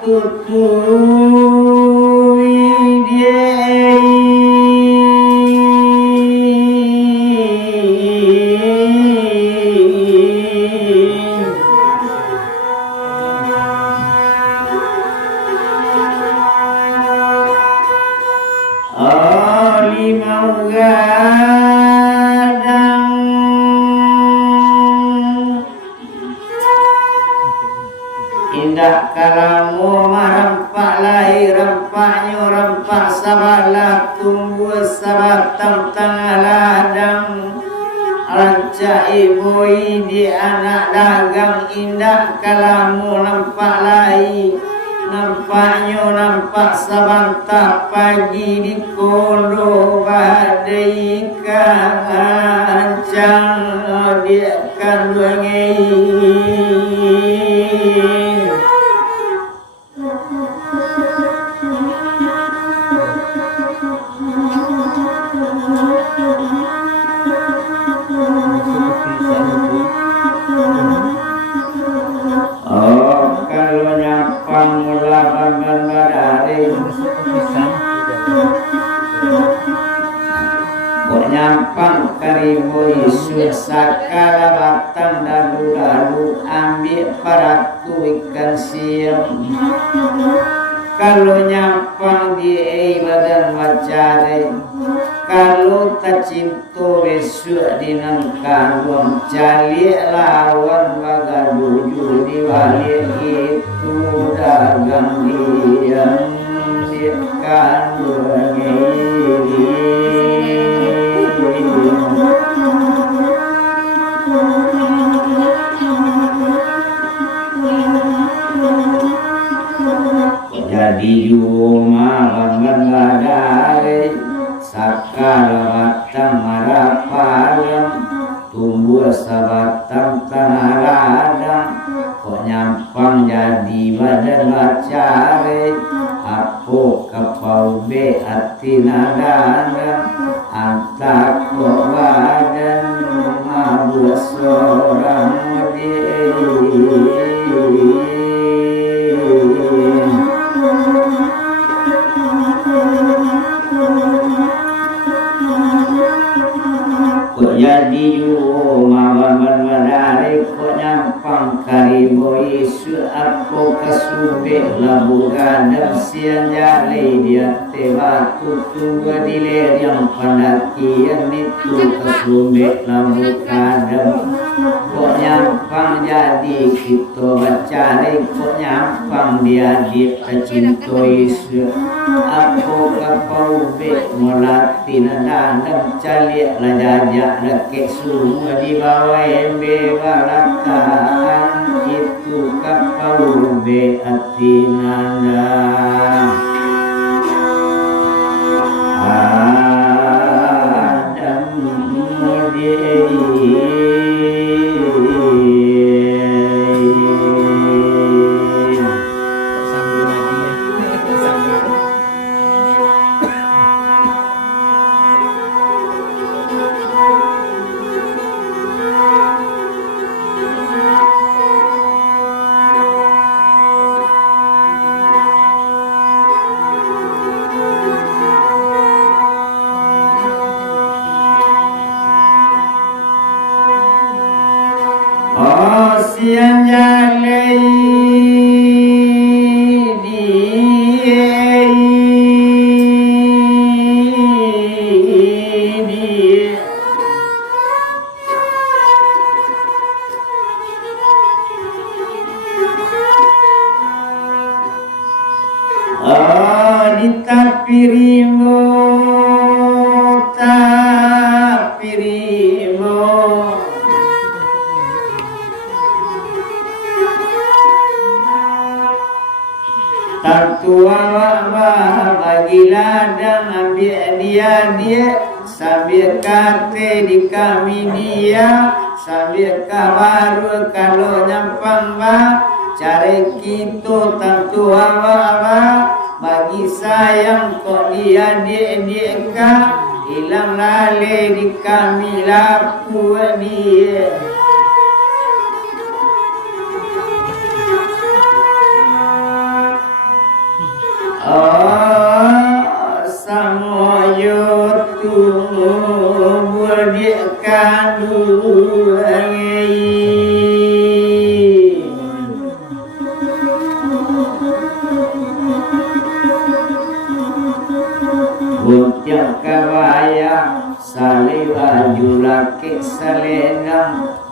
tutui dia limau gadang indah kalamu marempak lahir rempaknya rempak sabalah tumbuh sabatang tengah ladang rancak ibu di anak dagang indah kalamu nampak lahir nampaknya nampak sabantah pagi di kondo badai kancang dia kan bengi nyampang karibu isu sakala batang dalu-dalu ambil paratu ikan siam kalau nyampang di badan wacare kalau tak cinta besok dinangkaruang cali lawan bagaduju di balik itu dagang diam dikan bengi jadi yuma bangan ladare sakala batang marapalam tumbuh sabatang tanah ladang kok nyampang jadi badan bacare apo kapau be hati nadana antak kok badan mabu seorang kok jadi yuma menarik kok nyampang karibo isu aku kesubik labu gadam sian jali dia tebatu tunggu diler yang pendakian itu kesubik labu gadam kok nyampang jadi kita bacari kok nyampang dia cinta isu aku kapau bek melatih nadam calik lah jajak lekek semua di bawah embe balataan itu kapau bek hati nadam Adam mudi siang jale dia ditapirimo Tantua bagi ladang ambil dia sambil kate di kami dia sambil kabaru kalau nyampang cari kita tantua bagi sayang kok dia hilang lale di kami lapu dia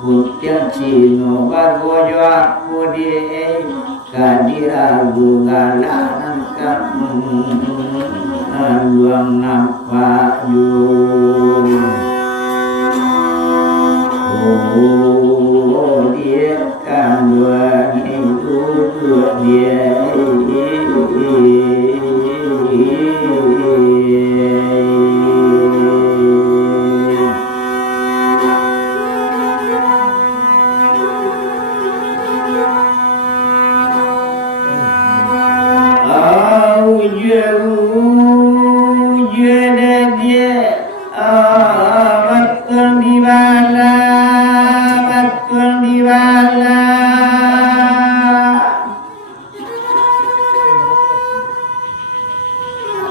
Kucing cino bagojo aku die kadiragu galanan luang nampak yu dia kan dua itu dia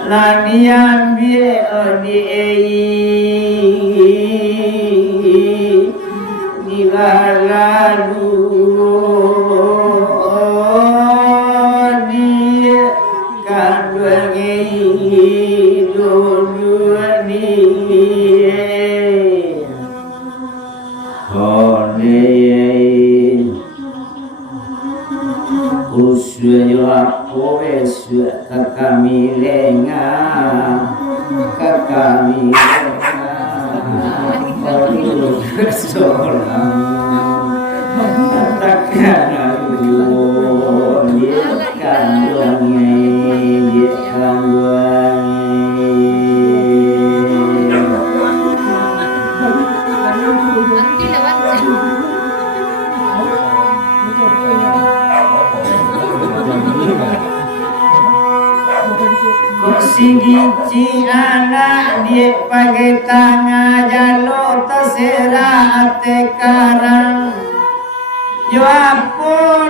Lanian bie di balalu dia kan dua usyo aku esyo kakami lenga seorang takkan aku dia kan Sigici anak dia pakai tangan jalo terserah tekarang jawab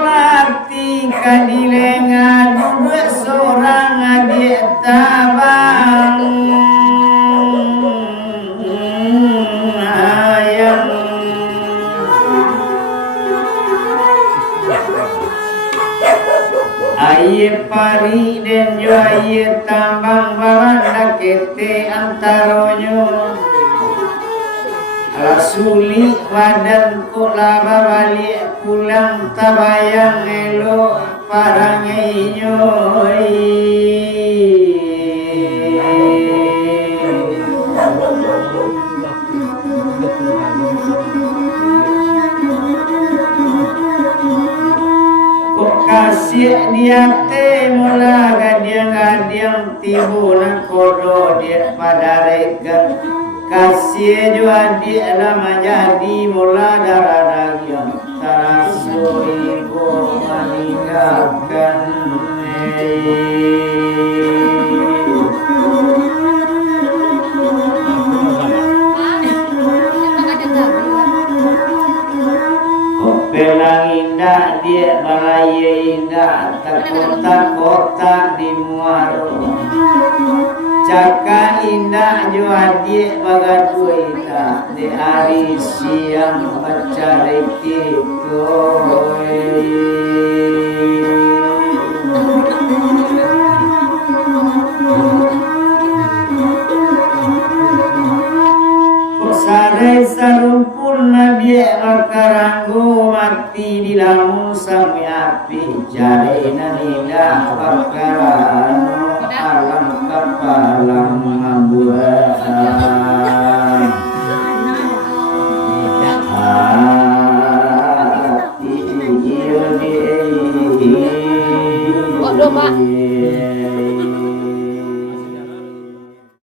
arti kadilengan dua seorang dia tabang ayam aye pari dan jo aye tambang baranda kete antaronyo rasuli wadan ko laba balik pulang tabayang elo paranginyo kasih dia te mula gadiang tibu na kodo dia pada rekan kasih jua dia lama jadi mula darah dagiang tarasu ibu meninggalkan Pelang indah dia balaya indah kota di muaro caka indah jua dia bagatu indah di hari siang baca rekitoi sare sarumpul nabi akaranggo mati di lamun sami api jare nanindah pakarano alam kapalang mambuah